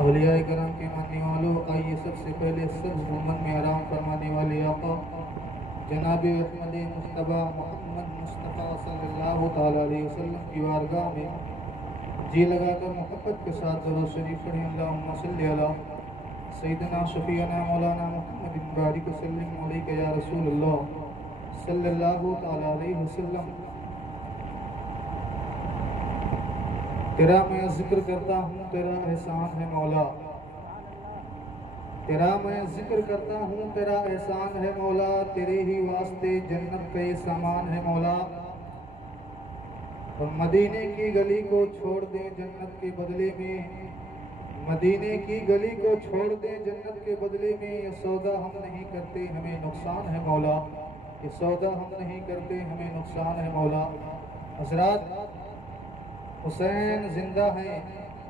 اولیاء کرام کے ماننے والوں، آئیے سب سے پہلے سب محمد میں آرام فرمانے والے آقا جناب احمد مصطفیٰ محمد مصطفیٰ صلی اللہ تعالیٰ علیہ وسلم کی بارگاہ میں جی لگا کر محبت کے ساتھ درود شریف پڑھیں۔ اللہم صلی علی سیدنا شفیعنا مولانا محمد بارک وسلم علیک یا رسول اللہ صلی اللہ تعالیٰ علیہ وسلم۔ تیرا میں ذکر کرتا ہوں تیرا احسان ہے مولا، تیرا میں ذکر کرتا ہوں تیرا احسان ہے مولا، تیرے ہی واسطے جنت کا یہ سامان ہے مولا۔ اور مدینے کی گلی کو چھوڑ دیں جنت کے بدلے میں، مدینے کی گلی کو چھوڑ دیں جنت کے بدلے میں، یہ سودا ہم نہیں کرتے ہمیں نقصان ہے مولا، یہ سودا ہم نہیں کرتے ہمیں نقصان ہے مولا۔ حضرات، حسین زندہ ہیں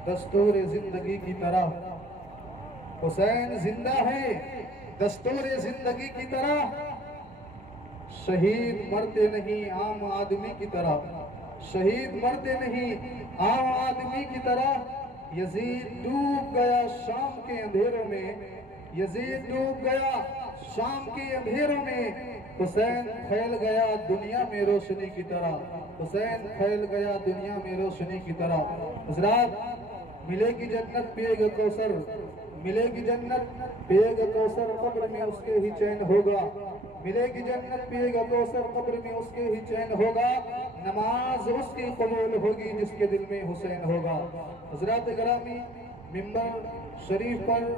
دستور زندگی کی طرح، حسین زندہ ہے دستور زندگی کی طرح، شہید مرتے نہیں عام آدمی کی طرح، شہید مرتے نہیں عام آدمی کی طرح۔ یزید ڈوب گیا شام کے اندھیروں میں، یزید ڈوب گیا شام کے اندھیروں میں، حسین پھیل گیا دنیا میں روشنی کی طرح، حسین پھیل گیا دنیا میں روشنی کی طرح۔ حضرات، ملے گی جنت پیے گا کوثر، ملے گی جنت پیے گا کوثر، قبر میں اس کے ہی چین ہوگا، ملے گی جنت پیے گا کوثر، قبر میں اس کے ہی چین ہوگا، نماز اس کی قبول ہوگی جس کے دل میں حسین ہوگا۔ حضرات گرامی، ممبر شریف پر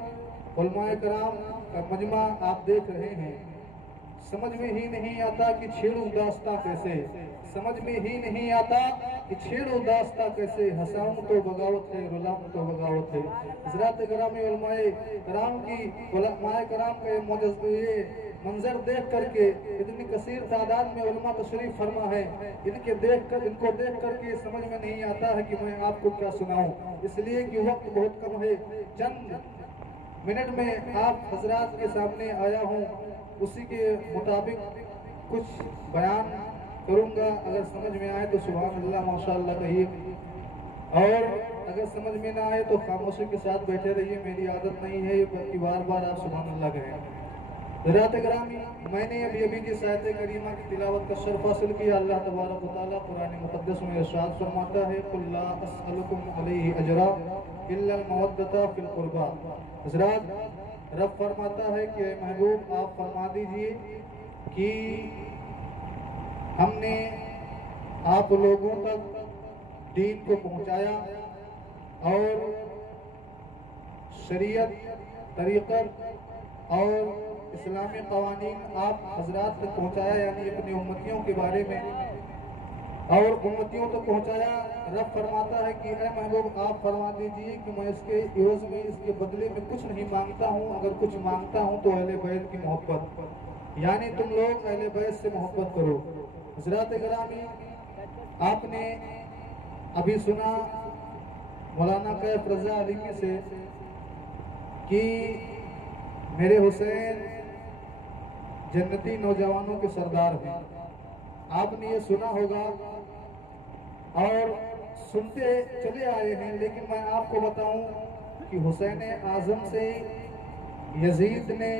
علماء کرام کا مجمع آپ دیکھ رہے ہیں، سمجھ میں ہی نہیں آتا کہ چھیڑوں داستاں کیسے، سمجھ میں ہی نہیں آتا کہ چھیڑوں داستاں کیسے، ہنساؤں تو بغاوت ہے رلاؤں تو بغاوت ہے۔ حضرات گرامی، علماء کرام کی علماء کرام کا یہ منظر دیکھ کر کے اتنی کثیر تعداد میں علماء تشریف فرما ہے، ان کو دیکھ کر کے سمجھ میں نہیں آتا ہے کہ میں آپ کو کیا سناؤں، اس لیے کہ وقت بہت کم ہے۔ چند منٹ میں آپ حضرات کے سامنے آیا ہوں، اسی کے مطابق کچھ بیان کروں گا، اگر سمجھ میں آئے تو سبحان اللہ ماشاءاللہ کہیے، اور اگر سمجھ میں نہ آئے تو خاموشی کے ساتھ بیٹھے رہیے، میری عادت نہیں ہے بلکہ بار بار آپ سبحان اللہ کہیں۔ حضرات گرامی، میں نے ابھی کی آیت کریمہ کی تلاوت کا شرف حاصل کیا۔ اللہ تبارک و تعالیٰ قرآن مقدس میں ارشاد فرماتا ہے، قُلْ لَا أَسْأَلُكُمْ عَلَيْهِ أَجْرًا إِلَّا الْمَوَدَّةَ فِي الْقُرْبَى۔ حضرات، رب فرماتا ہے کہ اے محبوب آپ فرما دیجئے کہ ہم نے آپ لوگوں تک دین کو پہنچایا اور شریعت، طریقت اور اسلامی قوانین آپ حضرات تک پہنچایا، یعنی اپنی امتیوں کے بارے میں اور امتیوں تک پہنچایا۔ رب فرماتا ہے کہ اے محبوب آپ فرما دیجئے کہ میں اس کے عوض میں، اس کے بدلے میں کچھ نہیں مانگتا ہوں، اگر کچھ مانگتا ہوں تو اہل بیت کی محبت، یعنی تم لوگ اہل بیت سے محبت کرو۔ حضرات گرامی، آپ نے ابھی سنا مولانا کیف رضا علیمی سے کہ میرے حسین جنتی نوجوانوں کے سردار ہیں، آپ نے یہ سنا ہوگا اور سنتے چلے آئے ہیں، لیکن میں آپ کو بتاؤں کہ حسین اعظم سے یزید نے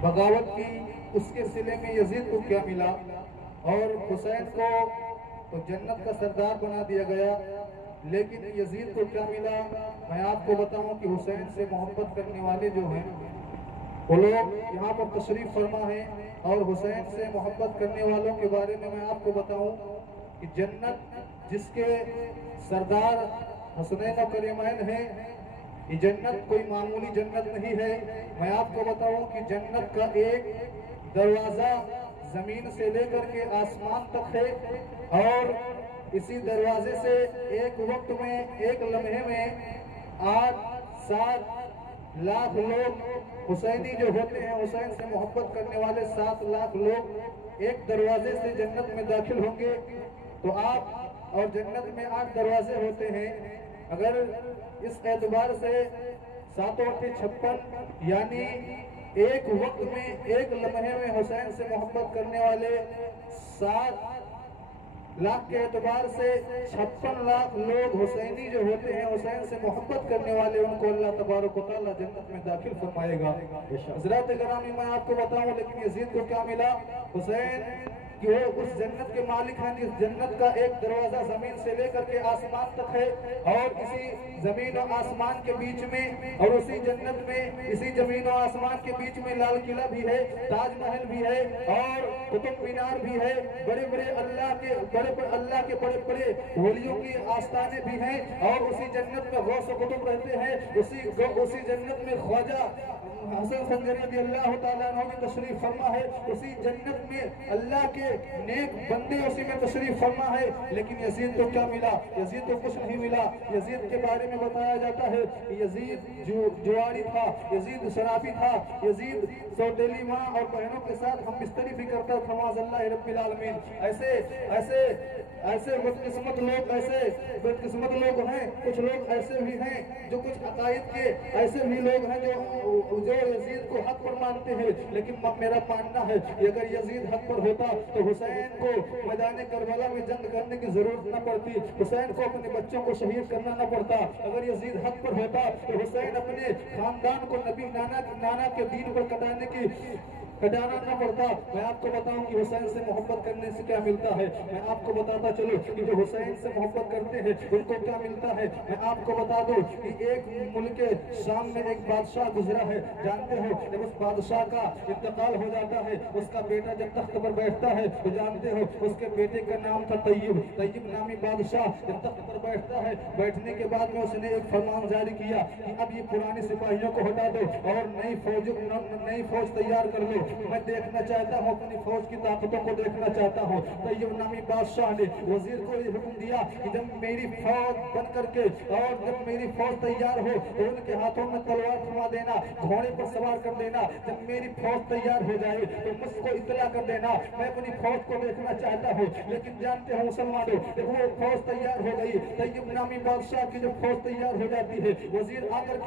بغاوت کی، اس کے صلے میں یزید کو کیا ملا، اور حسین کو تو جنت کا سردار بنا دیا گیا، لیکن یزید کو کیا ملا۔ میں آپ کو بتاؤں کہ حسین سے محبت کرنے والے جو ہیں وہ لوگ یہاں پر تشریف فرما ہیں، اور حسین سے محبت کرنے والوں کے بارے میں آپ کو بتاؤں کہ جنت جس کے سردار حسنین و کریمین ہیں، یہ جنت کوئی معمولی جنت نہیں ہے۔ میں آپ کو بتاؤں کہ جنت کا ایک دروازہ زمین سے لے کر کے آسمان تک ہے، اور اسی دروازے سے ایک وقت میں، ایک لمحے میں 8-7 لاکھ لوگ حسینی جو ہوتے ہیں، حسین سے محبت کرنے والے 7 لاکھ لوگ ایک دروازے سے جنت میں داخل ہوں گے۔ تو آپ اور جنت میں 8 دروازے ہوتے ہیں، اگر اس اعتبار سے 7 اور 56، یعنی ایک وقت میں، ایک لمحے میں حسین سے محبت کرنے والے 7 लाख के एतबार से 56 लाख लोग हुसैनी जो होते हैं, हुसैन से मोहब्बत करने वाले, उनको अल्लाह तबारक व तआला जन्नत में दाखिल फरमाएगा। हज़रात गिरामी, मैं आपको बताऊं, लेकिन यजीद को क्या मिला? हुसैन कि वो उस जन्नत के मालिक हैं जिस जन्नत का एक दरवाजा जमीन से लेकर के आसमान तक है, और इसी जमीन और आसमान के बीच में, और उसी जन्नत में इसी जमीन और आसमान के बीच में लाल किला भी है, ताजमहल भी है, और कुतुब मीनार भी है, बड़े बड़े अल्लाह के बड़े बड़े वलियों की आस्थानें भी हैं, और उसी जन्नत में गौस कुतुब रहते हैं, उसी जन्नत में ख्वाजा हसन संजरी रज़ी अल्लाह तआला अन्हु की तशरीफ फरमा है, उसी जन्नत में अल्लाह के नेक बंदे उसी में तशरीफ फरमा है। लेकिन यजीद को क्या मिला? यजीद को कुछ नहीं मिला। यजीद के बारे में बताया जाता है कि यजीद जुआरी था, यजीद शराबी था, यजीद सौतेली माँ और बहनों के साथ हम बिस्तरी भी करता था, माज़अल्लाह रब्बिल आलमीन। ऐसे बदकिस्मत लोग हैं। कुछ लोग ऐसे भी हैं जो कुछ अकायद के ऐसे भी लोग हैं जो यजीद को हक पर मानते हैं। लेकिन मेरा मानना है कि अगर यजीद हक पर होता तो हुसैन को मैदान करबला में जंग करने की जरूरत न पड़ती, हुसैन को अपने बच्चों को शहीद करना न पड़ता। अगर यजीद हक पर होता तो हुसैन अपने खानदान को नबी नाना के दीन पर कटाना न पड़ता। मैं आपको बताऊं कि हुसैन से मोहब्बत करने से क्या मिलता है। मैं आपको बताता चलूं कि जो हुसैन से मोहब्बत करते हैं उनको क्या मिलता है। मैं आपको बता दूं कि एक मुल्क शाम में एक बादशाह गुजरा है, जानते हो, जब उस बादशाह का इंतकाल हो जाता है, उसका बेटा जब तख्त पर बैठता है तो जानते हो उसके बेटे का नाम था तय्यब नामी बादशाह। जब तख्त पर बैठता है, बैठने के बाद में उसने एक फरमान जारी किया कि अब ये पुराने सिपाहियों को हटा दो और नई फौज तैयार कर लो। मैं देखना चाहता हूँ, अपनी फौज की ताकतों को देखना चाहता हूँ। तय्यब नामी बादशाह ने वजीर को ये हुक्म दिया कि जब मेरी फौज बन करके और जब मेरी फौज तैयार हो तो उनके हाथों में तलवार थमा देना, घोड़े पर सवार कर देना। जब मेरी फौज तैयार हो जाए तो मुझको इत्तला कर देना, मैं अपनी फौज को देखना चाहता हूँ। लेकिन जानते हो मुसलमानों, जब वो फौज तैयार हो गई, तय्यब नामी बादशाह की जब फौज तैयार हो जाती है, वजीर आकर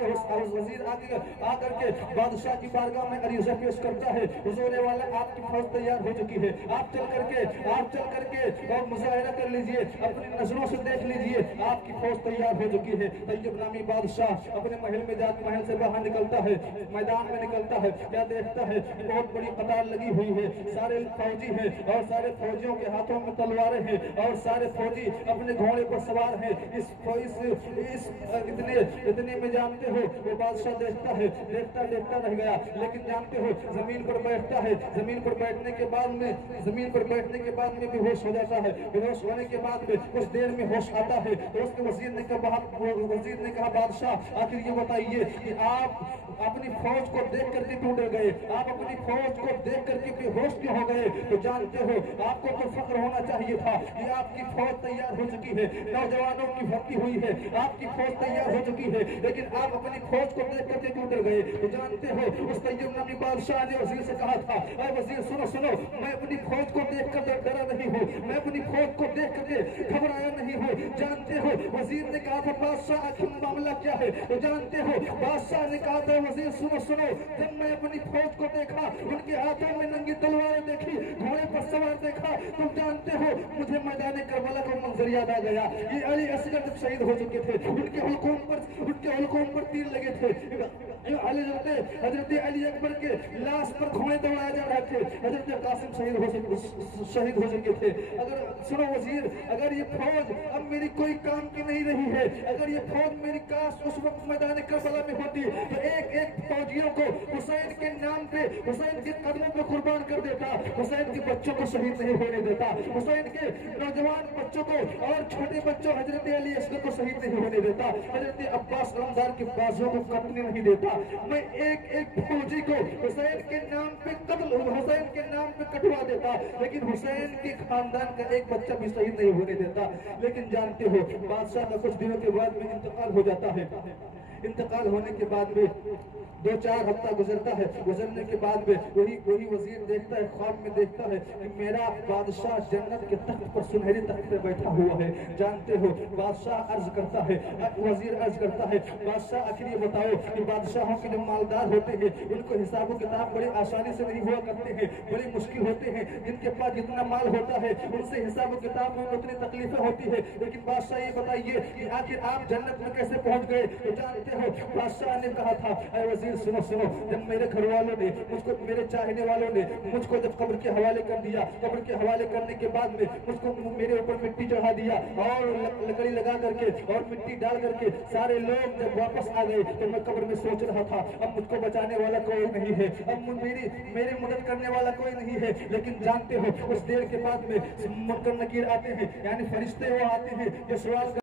के बादशाह की बारगाह में अरीज़ा पेश करता है, हुजूर वाला आपकी फौज तैयार हो चुकी है, आप चल करके और मुजाहिरा कर लीजिए, अपनी नजरों से देख लीजिए, आपकी फौज तैयार हो चुकी है। तय्यब नामी बादशाह अपने महल से बाहर निकलता है, मैदान में निकलता है, क्या देखता है, बहुत बड़ी कतार लगी हुई है, सारे फौजी हैं और सारे फौजियों के हाथों में तलवारें हैं और सारे फौजी अपने घोड़े पर सवार हैं। इतने में जानते हो वो बादशाह देखता रह गया। लेकिन जानते हो जमीन पर बैठता है, जमीन पर बैठने के बाद में बेहोश हो जाता है। बेहोश होने के बाद में कुछ देर में होश आता है तो उसके वजीर ने कहा बादशाह आखिर ये बताइए कि आप अपनी फौज को देख करके क्यों डर गए, आप अपनी फौज को देख करके बेहोश क्यों हो गए। तो जानते हो आपको तो फख्र होना चाहिए था कि आपकी फौज तैयार हो चुकी है, नौजवानों की भर्ती हुई है, आपकी फौज तैयार हो चुकी है, लेकिन आप अपनी फौज को देख करके क्यों डर गए। तो जानते हो उस तय्यब नामी बादशाह ने वजीर से कहा था, अरे वजीर सुनो, मैं अपनी फौज को देख कर डरा नहीं हूँ, मैं अपनी फौज को देख करके घबराया नहीं हूँ। जानते हो वजीर ने कहा था बादशाह आखिर मामला क्या है। तो जानते हो बादशाह ने कहा था वजीर सुनो, जब मैं अपनी फौज को देखा, उनके हाथों में नंगी तलवारें देखी, घोड़े पर सवार देखा, तो जानते हो मुझे मैदान करबला का मंजर याद आ गया। ये अली असगर जब शहीद हो चुके थे, उनके हलकों पर तीर लगे थे, हजरत अली अकबर के लाश पर घोड़े दौड़ाए जा रहे थे, हजरत कासिम शहीद हो चुके थे। अगर सुनो वजीर, अगर ये फौज अब मेरी कोई काम की नहीं रही है, अगर ये फौज मेरी काश उस वक्त मैदान करबला में होती तो एक फौजियों को हुसैन के नाम पे, हुसैन के कदमों पे कुर्बान कर देता, हुसैन के बच्चों को शहीद नहीं होने देता, हुसैन के नौजवान बच्चों को और छोटे बच्चों हजरत अली असगर को शहीद नहीं होने देता, हजरत अब्बास रमजान के बाजुओं को कटने नहीं देता। मैं एक फौजी को हुसैन के नाम पे कटवा देता, लेकिन हुसैन के खानदान का एक बच्चा भी शहीद नहीं होने देता। लेकिन जानते हो बादशाह का कुछ दिनों के बाद में इंतकाल हो जाता है। इंतकाल होने के बाद में 2-4 हफ्ता गुजरता है, गुजरने के बाद में वही वजीर देखता है, ख्वाब में देखता है कि मेरा बादशाह जन्नत के तख्त पर, सुनहरी तख्त पर बैठा हुआ है। जानते हो बादशाह अर्ज करता है, वजीर अर्ज करता है, बादशाह आखिर ये बताओ कि बादशाहों के जो मालदार होते हैं उनको हिसाब किताब बड़े आसानी से नहीं हुआ करते हैं, बड़ी मुश्किल होते हैं। जिनके पास जितना माल होता है उनसे हिसाब किताब में उतनी तकलीफें होती है। लेकिन बादशाह ये बताइए कि आखिर आप जन्नत में कैसे पहुंच गए? तो जानते हो बादशाह ने कहा था, ऐ वजीर सुनो सुनो, जब मेरे घर वालों ने मुझको, मेरे चाहने वालों ने मुझको जब कब्र के हवाले कर दिया, कब्र के हवाले करने के बाद में मुझको मेरे ऊपर मिट्टी चढ़ा दिया और लकड़ी लगा करके और मिट्टी डाल करके सारे लोग जब वापस आ गए तो मैं कब्र में सोच रहा था अब मुझको बचाने वाला कोई नहीं है, अब मेरी मदद करने वाला कोई नहीं है। लेकिन जानते हो उस देर के बाद में मुनकर नकीर आते हैं, यानी फरिश्ते वो आते हैं जो सवाल